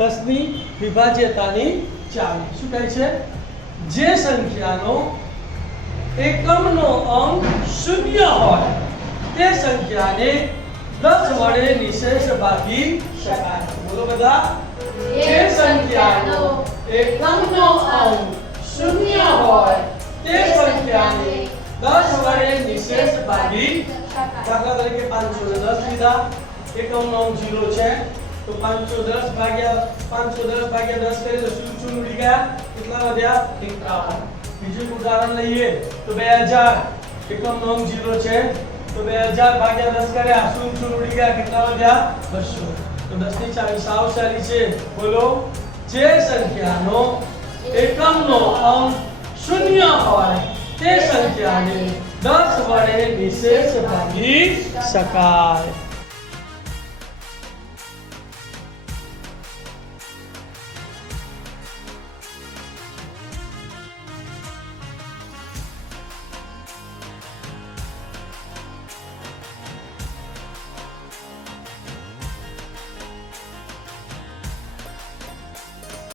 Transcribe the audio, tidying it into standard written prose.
10 ની વિભાજ્યતાની ચાવી શું કહે છે? જે સંખ્યાનો એકમનો અંક શૂન્ય હોય તે સંખ્યાને 10 વડે નિશેષ ભાગી શકાય. બોલો બધા. જે સંખ્યાનો એકમનો અંક શૂન્ય હોય તે સંખ્યાને 10 વડે નિશેષ ભાગી શકાય. દાખલા તરીકે 510 લીધા, એકમનો અંક 0 છે તો 510 ભાગ્યા 10 કરીએ તો શું શું ઉડી ગયા? કેટલા વધ્યા? 51. બીજું ઉદાહરણ લઈએ તો 2000, એકમનો અંક 0 છે તો 2000 ભાગ્યા 10 કર્યા શું શું ઉડી ગયા? કેટલા વધ્યા? 200. તો 10 ની ચાવી સાવ સારી છે. બોલો. જે સંખ્યાનો એકમનો અંક શૂન્ય હોય તે સંખ્યાને 10 વડે નિશેષ ભાગી શકાય.